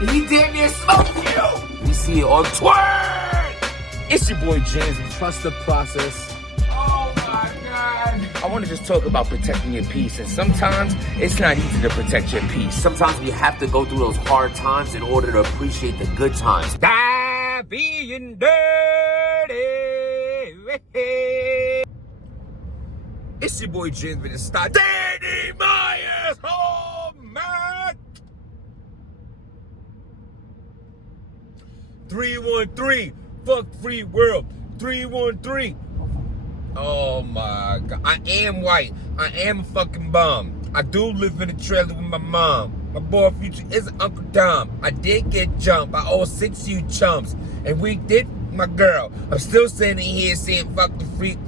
He damn near smoked you. We see it on Twitter. It's your boy James. Trust the process. Oh my God. I want to just talk about protecting your peace. And sometimes it's not easy to protect your peace. Sometimes we have to go through those hard times in order to appreciate the good times. Die being dirty. It's your boy James with the style. Danny Myers. Oh man. 313. Fuck free world. 313. Oh my God. I am white. I am a fucking bum. I do live in a trailer with my mom. My boy Future is Uncle Tom. I did get jumped by all 6 of you chumps. And we did my girl. I'm still standing here saying fuck the freak.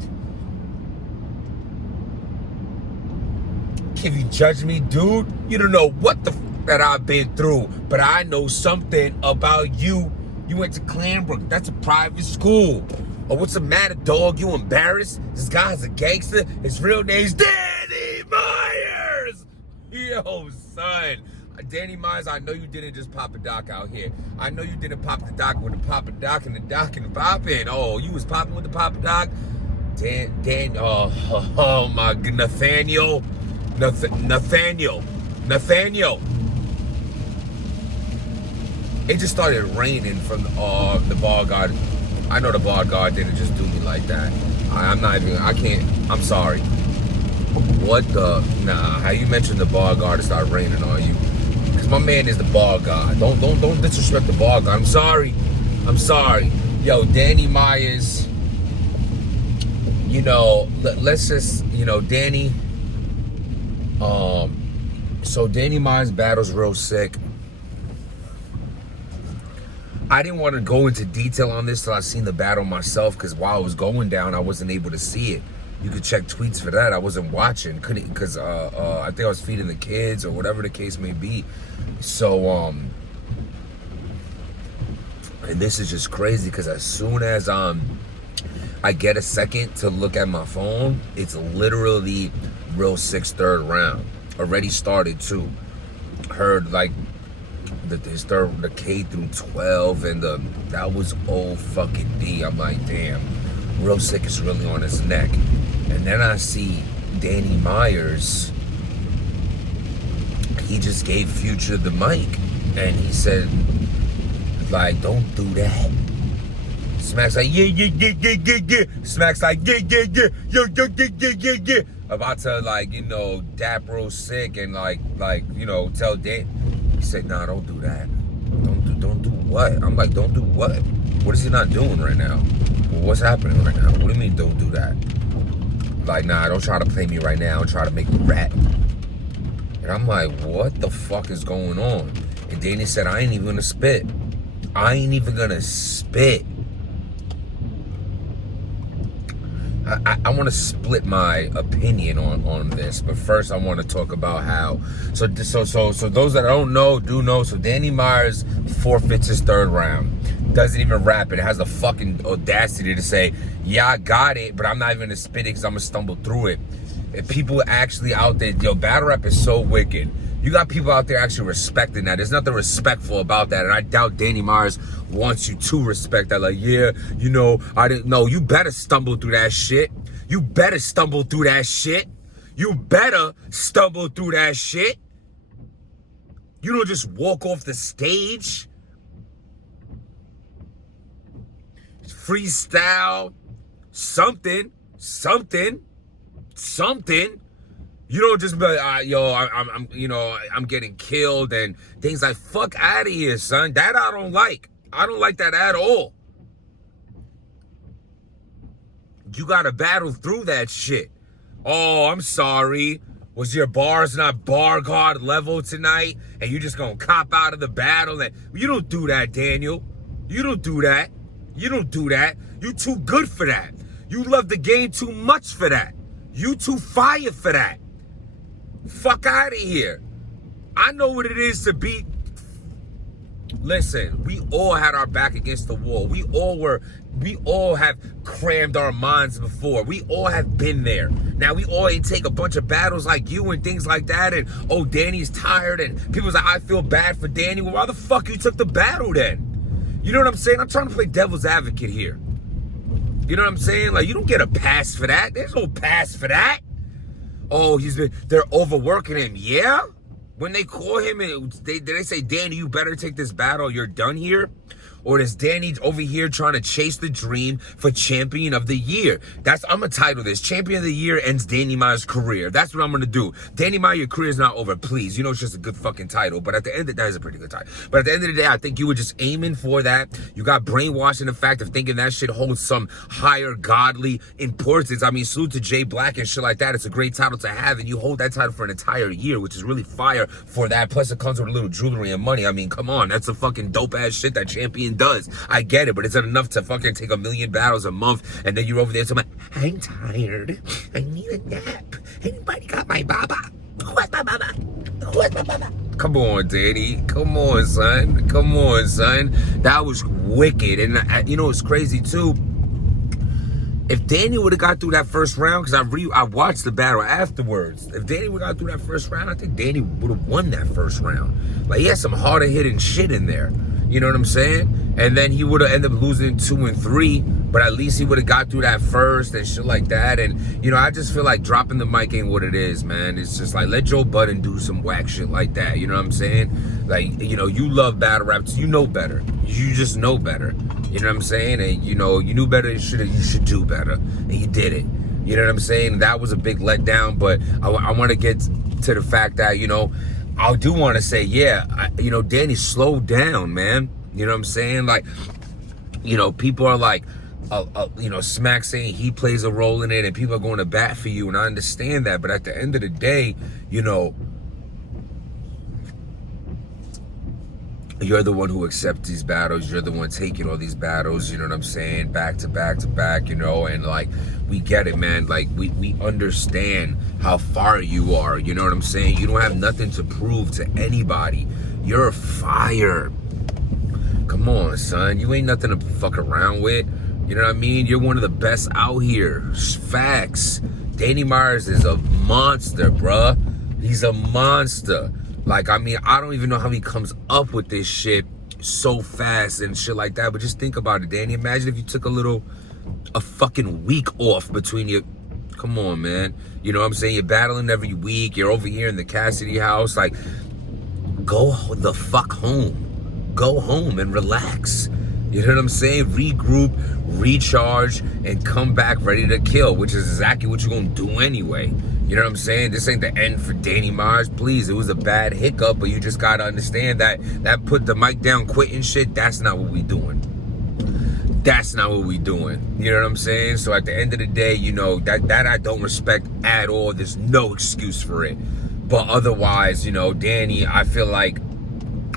If you judge me, dude, you don't know what the that I've been through. But I know something about you. You went to Clanbrook. That's a private school. Oh, what's the matter, dog? You embarrassed? This guy's a gangster. His real name's Danny Myers. Yo, son. Danny Myers, I know you didn't just pop a doc out here. I know you didn't pop the doc with the pop a doc and the doc and the poppin'. Oh, you was popping with the pop a doc? Oh my God, Nathaniel. It just started raining from the bar guard. I know the bar guard didn't just do me like that. I'm sorry. What the, nah, how you mentioned the bar guard, it started raining on you. Because my man is the bar guard. Don't disrespect the bar guard. I'm sorry. Yo, Danny Myers, you know, let's just, you know, Danny, so Danny Myers battle's real sick. I didn't want to go into detail on this till I seen the battle myself, because while it was going down, I wasn't able to see it. You could check tweets for that. I wasn't watching, because I think I was feeding the kids or whatever the case may be. So, and this is just crazy, because as soon as I get a second to look at my phone, it's literally real 6th, 3rd round. Already started too. Heard like the K through 12 and that was old fucking D. I'm like, damn, real sick is really on his neck. And then I see Danny Myers. He just gave Future the mic and he said, like, don't do that. Smack's like, yeah. Smack's like, yeah. Yo. About to, like, you know, dap real sick and like, you know, tell Dan. He said, nah, don't do that. Don't do what? I'm like, don't do what? What is he not doing right now? Well, what's happening right now? What do you mean don't do that? Like, nah, don't try to play me right now. Try to make me rap. And I'm like, what the fuck is going on? And Danny said, I ain't even gonna spit. I want to split my opinion on this, but first I want to talk about how. So those that don't know do know. So Danny Myers forfeits his 3rd round, doesn't even rap it. Has the fucking audacity to say, "Yeah, I got it, but I'm not even gonna spit it because I'm gonna stumble through it." And people actually out there, yo, battle rap is so wicked. You got people out there actually respecting that. There's nothing respectful about that. And I doubt Danny Myers wants you to respect that. Like, yeah, you know, I didn't know. You better stumble through that shit. You better stumble through that shit. You don't just walk off the stage. Freestyle. Something. You don't just be like, yo, I'm getting killed and things like, fuck out of here, son. That I don't like. I don't like that at all. You gotta battle through that shit. Oh, I'm sorry. Was your bars not bar guard level tonight? And you just gonna cop out of the battle? And you don't do that, Daniel. You don't do that. You too good for that. You love the game too much for that. You too fire for that. Fuck out of here. I know what it is to beat Listen, we all had our back against the wall. We all have crammed our minds before. We all have been there. Now, we all ain't take a bunch of battles like you and things like that. And, oh, Danny's tired. And people's like, I feel bad for Danny. Well, why the fuck you took the battle then? You know what I'm saying? I'm trying to play devil's advocate here. You know what I'm saying? Like, you don't get a pass for that. There's no pass for that. Oh, they're overworking him. Yeah? When they call him and they say, Danny, you better take this battle, you're done here? Or is Danny over here trying to chase the dream for champion of the year? I'm gonna title this, Champion of the Year ends Danny Myers' career. That's what I'm gonna do. Danny Myers, your career's not over, please. You know it's just a good fucking title, but at the end of the day, it's a pretty good title. But at the end of the day, I think you were just aiming for that. You got brainwashed in the fact of thinking that shit holds some higher godly importance. I mean, salute to Jay Black and shit like that. It's a great title to have, and you hold that title for an entire year, which is really fire for that. Plus, it comes with a little jewelry and money. I mean, come on, that's a fucking dope ass shit that Champion does. I get it, but it's not enough to fucking take 1 million battles a month and then you're over there saying, I'm tired. I need a nap. Anybody got my baba? Where's my baba? Where's my baba? Come on, Danny. Come on, son. Come on, son. That was wicked. And you know, it's crazy too. If Danny would have got through that first round, because I watched the battle afterwards. If Danny would have got through that first round, I think Danny would have won that first round. Like, he had some harder hitting shit in there. You know what I'm saying? And then he would have ended up losing 2 and 3, but at least he would have got through that first and shit like that. And, you know, I just feel like dropping the mic ain't what it is, man. It's just like, let Joe Budden do some whack shit like that. You know what I'm saying? Like, you know, you love battle raps. You know better. You just know better. You know what I'm saying? And, you know, you knew better. You should do better. And you did it. You know what I'm saying? That was a big letdown, but I want to get to the fact that, you know, I do want to say, yeah, you know, Danny, slow down, man. You know what I'm saying? Like, you know, people are like, you know, Smack saying he plays a role in it and people are going to bat for you. And I understand that. But at the end of the day, you know, you're the one who accepts these battles. You're the one taking all these battles, you know what I'm saying? Back to back to back, you know? And like, we get it, man. Like, we understand how far you are, you know what I'm saying? You don't have nothing to prove to anybody. You're fire. Come on, son. You ain't nothing to fuck around with. You know what I mean? You're one of the best out here. Facts. Danny Myers is a monster, bruh. He's a monster. Like, I mean, I don't even know how he comes up with this shit so fast and shit like that. But just think about it, Danny. Imagine if you took a fucking week off between your... Come on, man. You know what I'm saying? You're battling every week. You're over here in the Cassidy house. Like, go the fuck home. Go home and relax. You know what I'm saying? Regroup, recharge, and come back ready to kill, which is exactly what you're going to do anyway. You know what I'm saying? This ain't the end for Danny Myers. Please, it was a bad hiccup, but you just got to understand that put the mic down, quitting shit, that's not what we doing. That's not what we doing. You know what I'm saying? So at the end of the day, you know, that I don't respect at all. There's no excuse for it. But otherwise, you know, Danny, I feel like,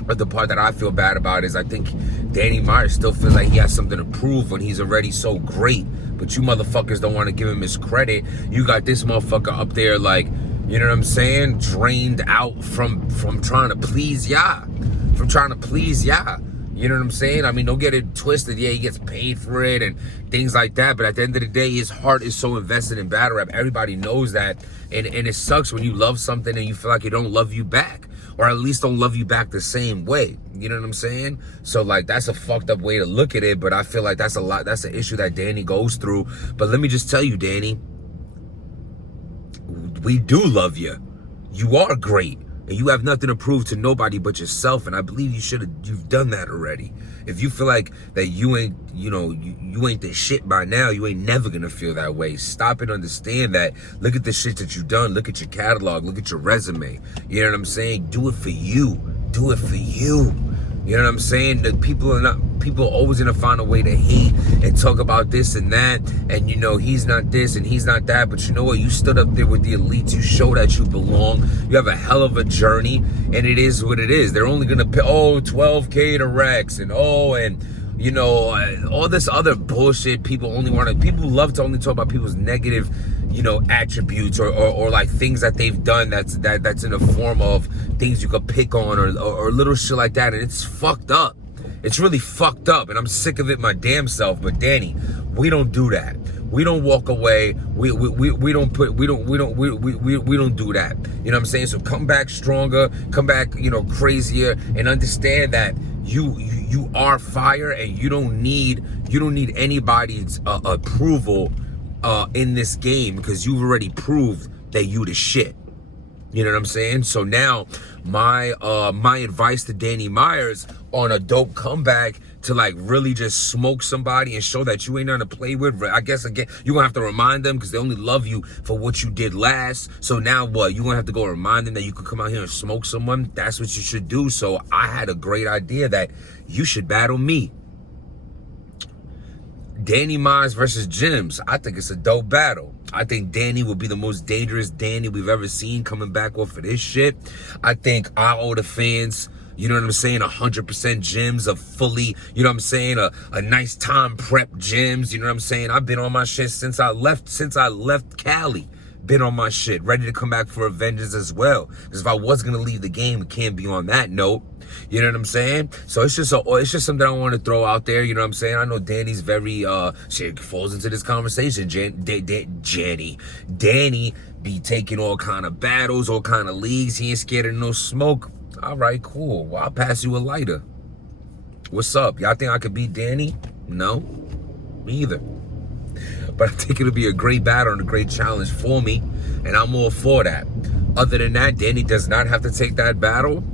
but the part that I feel bad about is I think Danny Myers still feels like he has something to prove when he's already so great. But you motherfuckers don't want to give him his credit. You got this motherfucker up there like, you know what I'm saying? Drained out from trying to please y'all. From trying to please y'all. You know what I'm saying? I mean, don't get it twisted. Yeah, he gets paid for it and things like that. But at the end of the day, his heart is so invested in battle rap. Everybody knows that. And it sucks when you love something and you feel like it don't love you back. Or at least don't love you back the same way. You know what I'm saying? So, like, that's a fucked up way to look at it. But I feel like that's an issue that Danny goes through. But let me just tell you, Danny, we do love you. You are great. And you have nothing to prove to nobody but yourself. And I believe you've done that already. If you feel like that you ain't, you know, you ain't the shit by now, you ain't never gonna feel that way. Stop and understand that. Look at the shit that you've done. Look at your catalog. Look at your resume. You know what I'm saying? Do it for you. Do it for you. You know what I'm saying? That people are always gonna find a way to hate and talk about this and that, and you know, he's not this and he's not that, but you know what? You stood up there with the elites. You show that you belong. You have a hell of a journey, and it is what it is. They're only gonna pay, oh, 12K to Rex, and you know, all this other bullshit. People love to only talk about people's negative, attributes or like things that they've done that's in the form of things you could pick on or little shit like that, and it's fucked up. It's really fucked up, and I'm sick of it my damn self. But Danny, we don't do that. We don't walk away. We don't do that. You know what I'm saying? So come back stronger, come back, crazier, and understand that you are fire, and you don't need anybody's approval in this game, because you've already proved that you the shit. You know what I'm saying? So now my advice to Danny Myers on a dope comeback to like really just smoke somebody and show that you ain't nothing to play with. I guess again, you're gonna have to remind them, because they only love you for what you did last. So now what? You're gonna have to go remind them that you could come out here and smoke someone. That's what you should do. So I had a great idea that you should battle me. Danny Myers versus Jims. I think it's a dope battle. I think Danny will be the most dangerous Danny we've ever seen coming back off of this shit. I think I owe the fans, you know what I'm saying, 100% Jims, a fully, you know what I'm saying, a nice time prep Jims, you know what I'm saying. I've been on my shit since I left Cali. Been on my shit, ready to come back for Avengers as well. Because if I was gonna leave the game, it can't be on that note. You know what I'm saying? So it's just something I want to throw out there. You know what I'm saying? I know Danny's very shit falls into this conversation. Danny be taking all kind of battles, all kind of leagues. He ain't scared of no smoke. All right, cool. Well, I'll pass you a lighter. What's up? Y'all think I could beat Danny? No, me either. But I think it'll be a great battle and a great challenge for me, and I'm all for that. Other than that, Danny does not have to take that battle.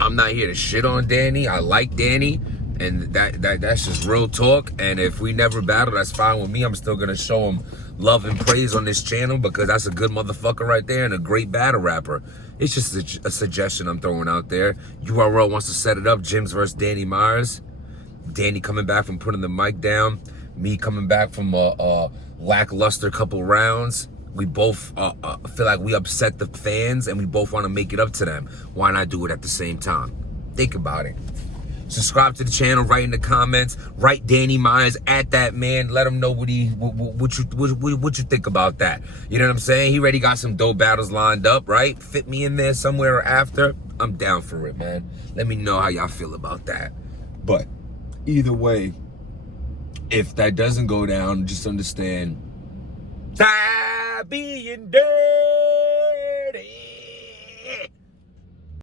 I'm not here to shit on Danny. I like Danny, and that's just real talk. And if we never battle, that's fine with me. I'm still gonna show him love and praise on this channel, because that's a good motherfucker right there and a great battle rapper. It's just a suggestion I'm throwing out there. URL wants to set it up. Jims versus Danny Myers. Danny coming back from putting the mic down. Me coming back from a lackluster couple rounds. We both feel like we upset the fans, and we both want to make it up to them. Why not do it at the same time? Think about it. Subscribe to the channel. Write in the comments. Write Danny Myers at that man. Let him know what you think about that. You know what I'm saying? He already got some dope battles lined up, right? Fit me in there somewhere or after. I'm down for it, man. Let me know how y'all feel about that. But either way, if that doesn't go down, just understand, being dirty.